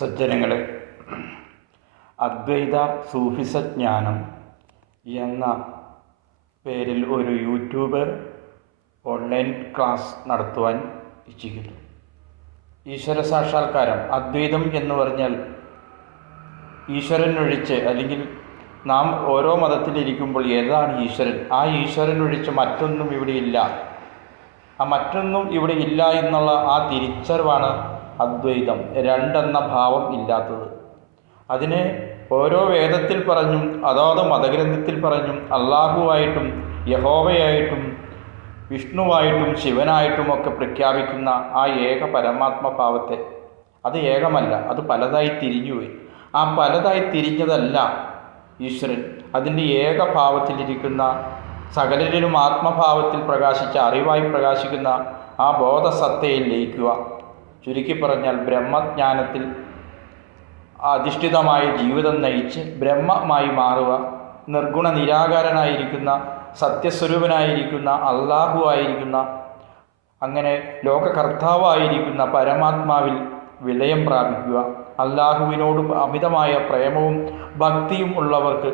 സജ്ജനങ്ങളെ, അദ്വൈത സൂഫിസ ജ്ഞാനം എന്ന പേരിൽ ഒരു യൂട്യൂബർ ഓൺലൈൻ ക്ലാസ് നടത്തുവാൻ ഇച്ഛിക്കുന്നു. ഈശ്വര സാക്ഷാത്കാരം, അദ്വൈതം എന്ന് പറഞ്ഞാൽ ഈശ്വരനൊഴിച്ച്, അല്ലെങ്കിൽ നാം ഓരോ മതത്തിലിരിക്കുമ്പോൾ ഏതാണ് ഈശ്വരൻ, ആ ഈശ്വരനൊഴിച്ച് മറ്റൊന്നും ഇവിടെയില്ല, ആ മറ്റൊന്നും ഇവിടെ ഇല്ല എന്നുള്ള ആ തിരിച്ചറിവാണ് അദ്വൈതം. രണ്ടെന്ന ഭാവം ഇല്ലാത്തത്. അതിനെ ഓരോ വേദത്തിൽ പറഞ്ഞും അതാത് മതഗ്രന്ഥത്തിൽ പറഞ്ഞും അള്ളാഹുവായിട്ടും യഹോവയായിട്ടും വിഷ്ണുവായിട്ടും ശിവനായിട്ടും ഒക്കെ പ്രഖ്യാപിക്കുന്ന ആ ഏക പരമാത്മഭാവത്തെ, അത് ഏകമല്ല, അത് പലതായി തിരിഞ്ഞുപോയി. ആ പലതായി തിരിഞ്ഞതല്ല ഈശ്വരൻ. അതിൻ്റെ ഏകഭാവത്തിലിരിക്കുന്ന, സകലരിലും ആത്മഭാവത്തിൽ പ്രകാശിച്ച, അറിവായി പ്രകാശിക്കുന്ന ആ ബോധസത്തയിൽ ലയിക്കുക. ചുരുക്കി പറഞ്ഞാൽ ബ്രഹ്മജ്ഞാനത്തിൽ അധിഷ്ഠിതമായ ജീവിതം നയിച്ച് ബ്രഹ്മമായി മാറുക. നിർഗുണ നിരാകാരനായിരിക്കുന്ന, സത്യസ്വരൂപനായിരിക്കുന്ന, അള്ളാഹു ആയിരിക്കുന്ന, അങ്ങനെ ലോകകർത്താവായിരിക്കുന്ന പരമാത്മാവിൽ വിലയം പ്രാപിക്കുക. അള്ളാഹുവിനോട് അമിതമായ പ്രേമവും ഭക്തിയും ഉള്ളവർക്ക്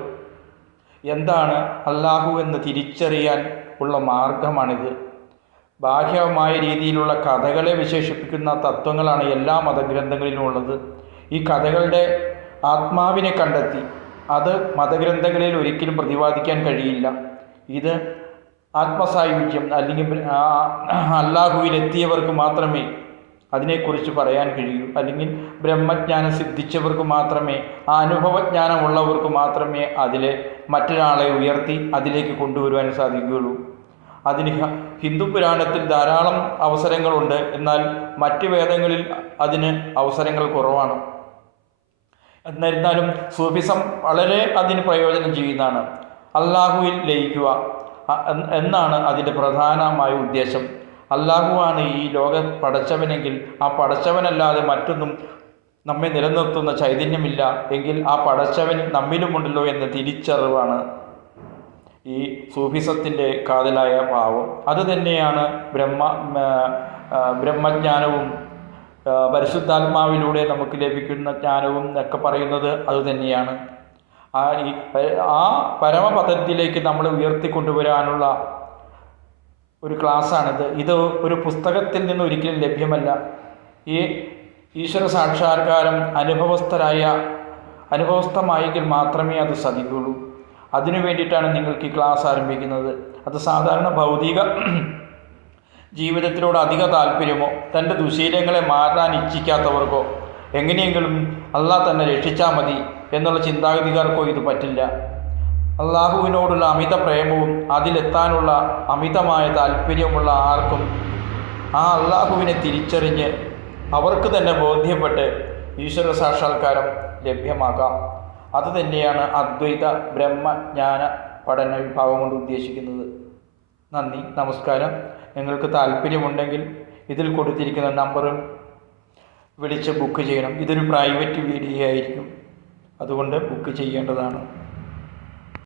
എന്താണ് അള്ളാഹു എന്ന് തിരിച്ചറിയാൻ ഉള്ള മാർഗമാണിത്. ബാഹ്യമായ രീതിയിലുള്ള കഥകളെ വിശേഷിപ്പിക്കുന്ന തത്വങ്ങളാണ് എല്ലാ മതഗ്രന്ഥങ്ങളിലും ഉള്ളത്. ഈ കഥകളുടെ ആത്മാവിനെ കണ്ടെത്തി അത് മതഗ്രന്ഥങ്ങളിൽ ഒരിക്കലും പ്രതിപാദിക്കാൻ കഴിയില്ല. ഇത് ആത്മസായുജ്യം, അല്ലെങ്കിൽ അള്ളാഹുവിലെത്തിയവർക്ക് മാത്രമേ അതിനെക്കുറിച്ച് പറയാൻ കഴിയൂ. അല്ലെങ്കിൽ ബ്രഹ്മജ്ഞാനം സിദ്ധിച്ചവർക്ക് മാത്രമേ, ആ അനുഭവജ്ഞാനമുള്ളവർക്ക് മാത്രമേ അതിലെ മറ്റൊരാളെ ഉയർത്തി അതിലേക്ക് കൊണ്ടുവരുവാൻ സാധിക്കുകയുള്ളൂ. അതിന് ഹിന്ദു പുരാണത്തിൽ ധാരാളം അവസരങ്ങളുണ്ട്, എന്നാൽ മറ്റ് വേദങ്ങളിൽ അതിന് അവസരങ്ങൾ കുറവാണ്. എന്നിരുന്നാലും സൂഫിസം വളരെ അതിന് പ്രയോജനം ചെയ്യുന്നതാണ്. അള്ളാഹുവിൽ ലയിക്കുക എന്നാണ് അതിൻ്റെ പ്രധാനമായ ഉദ്ദേശം. അള്ളാഹുവാണ് ഈ ലോക പടച്ചവനെങ്കിൽ ആ പടച്ചവനല്ലാതെ മറ്റൊന്നും നമ്മെ നിലനിർത്തുന്ന ചൈതന്യമില്ല എങ്കിൽ ആ പടച്ചവൻ നമ്മിലുമുണ്ടല്ലോ എന്ന തിരിച്ചറിവാണ് ഈ സൂഫിസത്തിൻ്റെ കാതലായ ഭാവം. അതുതന്നെയാണ് ബ്രഹ്മജ്ഞാനവും പരിശുദ്ധാത്മാവിലൂടെ നമുക്ക് ലഭിക്കുന്ന ജ്ഞാനവും ഒക്കെ പറയുന്നത് അതുതന്നെയാണ്. ആ പരമപദത്തിലേക്ക് നമ്മൾ ഉയർത്തിക്കൊണ്ടുവരാനുള്ള ഒരു ക്ലാസ്സാണിത്. ഇത് ഒരു പുസ്തകത്തിൽ നിന്ന് ഒരിക്കലും ലഭ്യമല്ല. ഈ ഈശ്വര സാക്ഷാത്കാരം അനുഭവസ്ഥമായെങ്കിൽ മാത്രമേ അത് സാധിക്കുകയുള്ളൂ. അതിനു വേണ്ടിയിട്ടാണ് നിങ്ങൾക്ക് ഈ ക്ലാസ് ആരംഭിക്കുന്നത്. അത് സാധാരണ ഭൗതിക ജീവിതത്തിനോട് അധിക താല്പര്യമോ തൻ്റെ ദുശീലങ്ങളെ മാറാൻ ഇച്ഛിക്കാത്തവർക്കോ, എങ്ങനെയെങ്കിലും അള്ളാഹ് തന്നെ രക്ഷിച്ചാൽ മതി എന്നുള്ള ചിന്താഗതിക്കാർക്കോ ഇത് പറ്റില്ല. അള്ളാഹുവിനോടുള്ള അമിത പ്രേമവും അതിലെത്താനുള്ള അമിതമായ താല്പര്യമുള്ള ആർക്കും ആ അള്ളാഹുവിനെ തിരിച്ചറിഞ്ഞ് അവർക്ക് തന്നെ ബോധ്യപ്പെട്ട് ഈശ്വര സാക്ഷാത്കാരം ലഭ്യമാക്കാം. അതുതന്നെയാണ് അദ്വൈത ബ്രഹ്മജ്ഞാന പഠന വിഭാഗം കൊണ്ട് ഉദ്ദേശിക്കുന്നത്. നന്ദി, നമസ്കാരം. നിങ്ങൾക്ക് താല്പര്യമുണ്ടെങ്കിൽ ഇതിൽ കൊടുത്തിരിക്കുന്ന നമ്പറിൽ വിളിച്ച് ബുക്ക് ചെയ്യണം. ഇതൊരു പ്രൈവറ്റ് വീഡിയോ ആയിരിക്കും, അതുകൊണ്ട് ബുക്ക് ചെയ്യേണ്ടതാണ്.